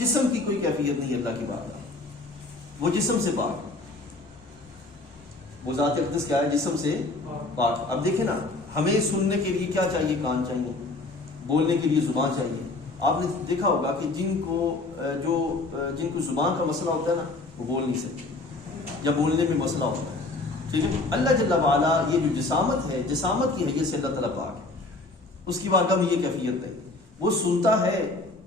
جسم کی کوئی کیفیت نہیں اللہ کی بات ہے، وہ جسم سے پاک، وہ ذات اقدس کیا ہے؟ جسم سے پاک۔ اب دیکھیں نا، ہمیں سننے کے لیے کیا چاہیے؟ کان چاہیے، بولنے کے لیے زبان چاہیے۔ آپ نے دیکھا ہوگا کہ جن کو زبان کا مسئلہ ہوتا ہے نا، وہ بول نہیں سکتے، یا بولنے میں مسئلہ ہوتا ہے، ٹھیک ہے۔ اللہ جل وعلا یہ جو جسامت ہے، جسامت کی حیثیت سے اللہ تعالیٰ پاک ہے، اس کی بارگاہ میں یہ کیفیت نہیں۔ وہ سنتا ہے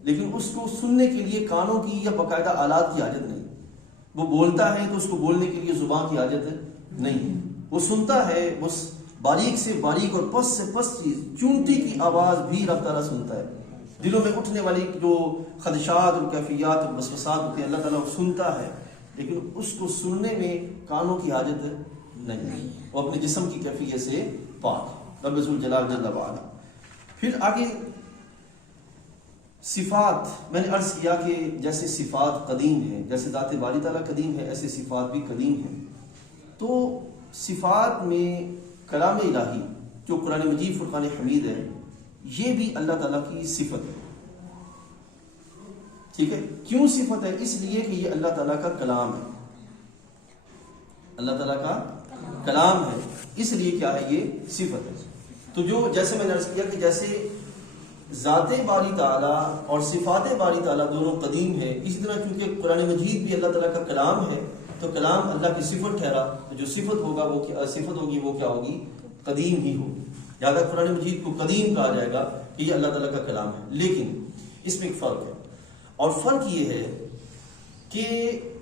لیکن اس کو سننے کے لیے کانوں کی یا باقاعدہ آلات کی حاجت نہیں۔ وہ بولتا ہے تو اس کو بولنے کے لیے زبان کی حاجت نہیں۔ وہ سنتا ہے، وہ باریک سے باریک اور پس سے پس چیز، چونٹی کی آواز بھی رب تعالیٰ سنتا ہے۔ دلوں میں اٹھنے والی جو خدشات اور کیفیات اور وسوسات ہوتے ہیں، اللہ تعالیٰ سنتا ہے، لیکن اس کو سننے میں کانوں کی حاجت نہیں۔ وہ اپنے جسم کی کیفیت سے پاک، رب ذوالجلال جل وعلا۔ پھر آگے صفات، میں نے عرض کیا کہ جیسے صفات قدیم ہیں، جیسے ذات باری تعالیٰ قدیم ہے، ایسے صفات بھی قدیم ہیں۔ تو صفات میں کلام الہی جو قرآن مجید فرقان حمید ہے، یہ بھی اللہ تعالیٰ کی صفت ہے، ٹھیک ہے۔ کیوں صفت ہے؟ اس لیے کہ یہ اللہ تعالیٰ کا کلام ہے، اللہ تعالیٰ کا کلام ہے، اس لیے کیا ہے؟ یہ صفت ہے۔ تو جو جیسے میں نے عرض کیا کہ جیسے ذات باری تعالیٰ اور صفات باری تعالیٰ دونوں قدیم ہے، اسی طرح چونکہ قرآن مجید بھی اللہ تعالیٰ کا کلام ہے، تو کلام اللہ کی صفت ٹھہرا، تو جو صفت ہوگا وہ صفت ہوگی وہ کیا ہوگی؟ قدیم ہی ہوگی۔ لہٰذا قرآن مجید کو قدیم کہا جائے گا کہ یہ اللہ تعالیٰ کا کلام ہے۔ لیکن اس میں ایک فرق ہے، اور فرق یہ ہے کہ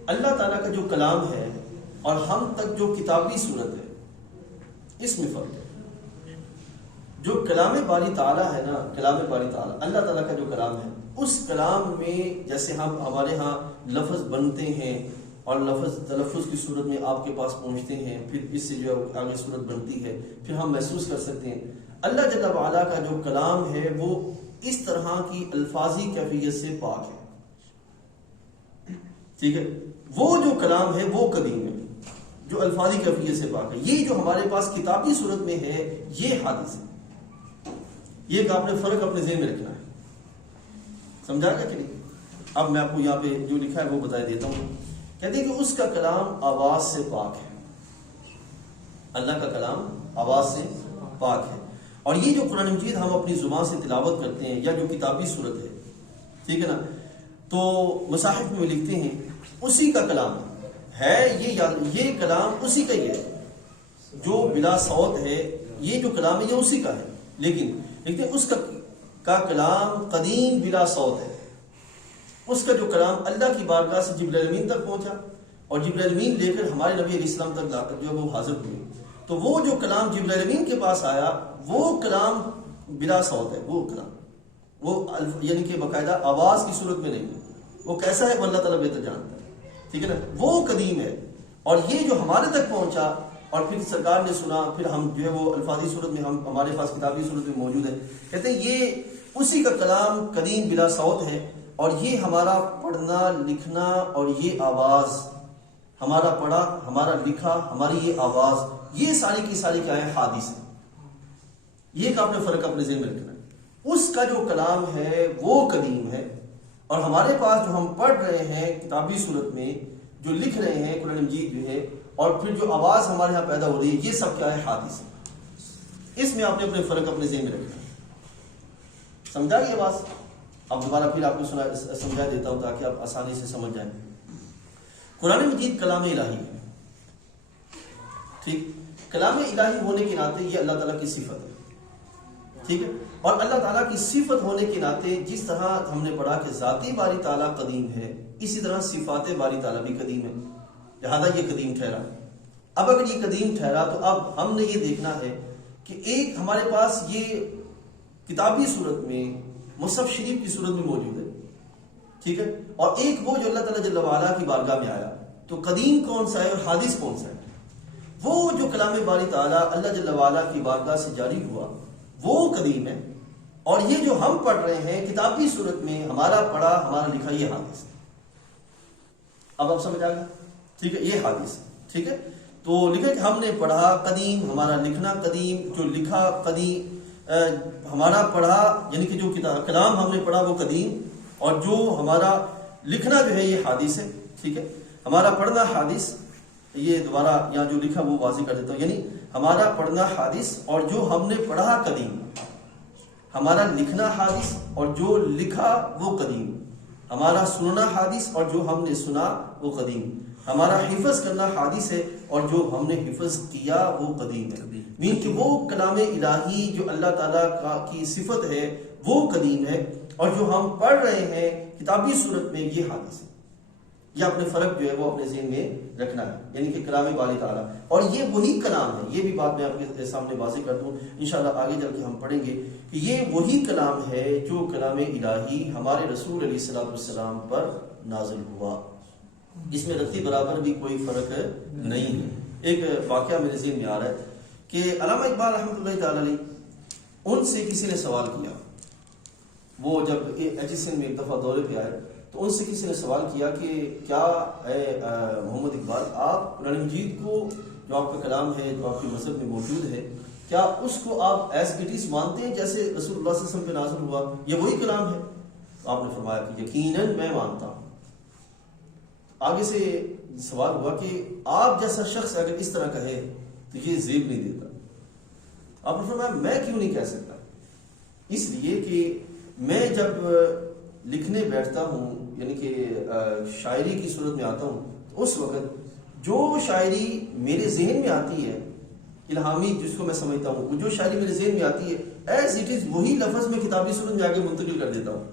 اللہ تعالیٰ کا جو کلام ہے اور ہم تک جو کتابی صورت ہے، اس میں فرق ہے۔ جو کلام باری تعالیٰ ہے نا، کلام باری تعالیٰ اللہ تعالیٰ کا جو کلام ہے، اس کلام میں جیسے ہمارے ہاں لفظ بنتے ہیں اور لفظ تلفظ کی صورت میں آپ کے پاس پہنچتے ہیں، پھر اس سے جو آگے صورت بنتی ہے، پھر ہم محسوس کر سکتے ہیں۔ اللہ جل وعلا کا جو کلام ہے وہ اس طرح کی الفاظی کیفیت سے پاک ہے، ٹھیک ہے۔ وہ جو کلام ہے وہ قدیم ہے، جو الفاظی کیفیت سے پاک ہے۔ یہ جو ہمارے پاس کتابی صورت میں ہے، یہ حادث ہے۔ یہ کہ آپ نے فرق اپنے ذہن میں رکھنا ہے، سمجھا گیا کہ نہیں؟ اب میں آپ کو یہاں پہ جو لکھا ہے وہ بتا دیتا ہوں۔ کہتے ہیں کہ اس کا کلام آواز سے پاک ہے، اللہ کا کلام آواز سے پاک ہے۔ اور یہ جو قرآن مجید ہم اپنی زبان سے تلاوت کرتے ہیں، یا جو کتابی صورت ہے، ٹھیک ہے نا، تو مصاحف میں لکھتے ہیں اسی کا کلام ہے، یہ کلام اسی کا ہی ہے، جو بلا صوت ہے، یہ جو کلام ہے یہ اسی کا ہے، لیکن لکھتے ہیں اس کا کلام قدیم بلا صوت ہے۔ اس کا جو کلام اللہ کی بارگاہ سے جبرائیل امین تک پہنچا، اور جبرائیل امین لے کر ہمارے نبی علیہ السلام تک لا کر جو وہ حاضر ہوئے، تو وہ جو کلام جبرائیل امین کے پاس آیا، وہ کلام بلا صوت ہے، وہ کلام وہ یعنی کہ باقاعدہ آواز کی صورت میں نہیں ہے۔ وہ کیسا ہے وہ اللہ تعالیٰ بہتر جانتا ہے، ٹھیک ہے نا، وہ قدیم ہے۔ اور یہ جو ہمارے تک پہنچا اور پھر سرکار نے سنا، پھر ہم جو ہے وہ الفاظی صورت میں ہمارے پاس کتابی صورت میں موجود ہے، کہتے ہیں یہ اسی کا کلام قدیم بلا صوت ہے، اور یہ ہمارا پڑھنا لکھنا اور یہ آواز، ہمارا پڑھا ہمارا لکھا ہماری یہ آواز، یہ ساری کی ساری کیا ہے؟ حادث ہے۔ یہ کہ آپ نے فرق اپنے ذہن میں رکھنا ہے۔ اس کا جو کلام ہے وہ قدیم ہے، اور ہمارے پاس جو ہم پڑھ رہے ہیں کتابی صورت میں، جو لکھ رہے ہیں قرآن مجید جو ہے، اور پھر جو آواز ہمارے یہاں پیدا ہو رہی ہے، یہ سب کیا ہے؟ حادث ہے۔ اس میں آپ نے اپنے فرق اپنے ذہن میں رکھنا ہے، سمجھا یہ بات؟ اب دوبارہ پھر آپ کو سمجھا دیتا ہوں تاکہ آپ آسانی سے سمجھ جائیں۔ قرآن مجید کلام الہی ہے، ٹھیک، کلام الہی ہونے کے ناطے یہ اللہ تعالیٰ کی صفت ہے، ٹھیک ہے۔ اور اللہ تعالیٰ کی صفت ہونے کے ناطے جس طرح ہم نے پڑھا کہ ذاتی باری تعالیٰ قدیم ہے، اسی طرح صفات باری تعالیٰ بھی قدیم ہے، لہذا یہ قدیم ٹھہرا۔ اب اگر یہ قدیم ٹھہرا تو اب ہم نے یہ دیکھنا ہے کہ ایک ہمارے پاس یہ کتابی صورت میں مصحف شریف کی صورت میں موجود ہے، ٹھیک ہے، اور ایک وہ جو اللہ تعالیٰ جل وعلا کی بارگاہ میں آیا، تو قدیم کون سا ہے اور حادث کون سا ہے؟ وہ جو کلام باری تعالیٰ اللہ جل وعلا کی بارگاہ سے جاری ہوا وہ قدیم ہے، اور یہ جو ہم پڑھ رہے ہیں کتابی صورت میں ہمارا پڑھا ہمارا لکھا یہ حادث ہے۔ اب آپ سمجھ آ گیا، ٹھیک ہے، یہ حادث ہے، ٹھیک ہے۔ تو لکھا کہ ہم نے پڑھا قدیم، ہمارا لکھنا قدیم، جو لکھا قدیم، ہمارا پڑھا یعنی کہ جو کلام ہم نے پڑھا وہ قدیم، اور جو ہمارا لکھنا جو ہے یہ حادث ہے، ٹھیک ہے. ہمارا پڑھنا حادث، یہ دوبارہ یہاں جو لکھا وہ واضح کر دیتا ہوں، یعنی ہمارا پڑھنا حادث اور جو ہم نے پڑھا قدیم. ہمارا لکھنا حادث اور جو لکھا وہ قدیم. ہمارا سننا حادث اور جو ہم نے سنا وہ قدیم. ہمارا حفظ کرنا حادث ہے اور جو ہم نے حفظ کیا وہ قدیم ہے. مین کہ وہ کلام الہی جو اللہ تعالیٰ کی صفت ہے وہ قدیم ہے، اور جو ہم پڑھ رہے ہیں کتابی صورت میں یہ حادث ہے. یہ اپنے فرق جو ہے وہ اپنے ذہن میں رکھنا ہے، یعنی کہ کلام باری تعالیٰ، اور یہ وہی کلام ہے. یہ بھی بات میں آپ کے سامنے واضح کر دوں، انشاءاللہ آگے چل کے ہم پڑھیں گے کہ یہ وہی کلام ہے جو کلام الہی ہمارے رسول علیہ الصلوۃ والسلام پر نازل ہوا. اس میں رتی برابر بھی کوئی فرق نہیں ہے. ایک واقعہ میرے ذہن میں آ رہا ہے کہ علامہ اقبال رحمۃ اللہ تعالیٰ علیہ، ان سے کسی نے سوال کیا. وہ جب ایجسن میں ایک دفعہ دورے پہ آئے تو ان سے کسی نے سوال کیا کہ کیا محمد اقبال، آپ قرآن مجید کو جو آپ کا کلام ہے، جو آپ کے مذہب میں موجود ہے، کیا اس کو آپ ایز اٹ از مانتے ہیں جیسے رسول اللہ صلی اللہ علیہ وسلم پہ نازل ہوا؟ یہ وہی کلام ہے؟ آپ نے فرمایا کہ یقیناً میں مانتا ہوں. آگے سے سوال ہوا کہ آپ جیسا شخص اگر اس طرح کہے تو یہ زیب نہیں دیتا. آپ نے فرمایا میں کیوں نہیں کہہ سکتا؟ اس لیے کہ میں جب لکھنے بیٹھتا ہوں، یعنی کہ شاعری کی صورت میں آتا ہوں، تو اس وقت جو شاعری میرے ذہن میں آتی ہے، الہامی جس کو میں سمجھتا ہوں، جو شاعری میرے ذہن میں آتی ہے ایز اٹ از وہی لفظ میں کتابی صورت میں آگے منتقل کر دیتا ہوں.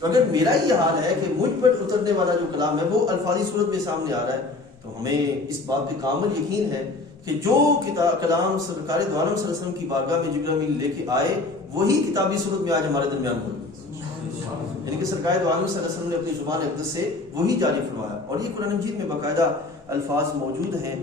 تو اگر میرا یہ حال ہے کہ مجھ پر اترنے والا جو کلام ہے وہ الفاظی صورت میں سامنے آ رہا ہے، تو ہمیں اس بات پہ کامل یقین ہے کہ جو کلام سرکار دو عالم صلی اللہ علیہ وسلم کی بارگاہ میں جبرائیل امین لے کے آئے وہی کتابی صورت میں آج ہمارے درمیان موجود ہے. یعنی کہ سرکار دو عالم صلی اللہ علیہ وسلم نے اپنی زبان اقدس سے وہی جاری فرمایا، اور یہ قرآن مجید میں باقاعدہ الفاظ موجود ہیں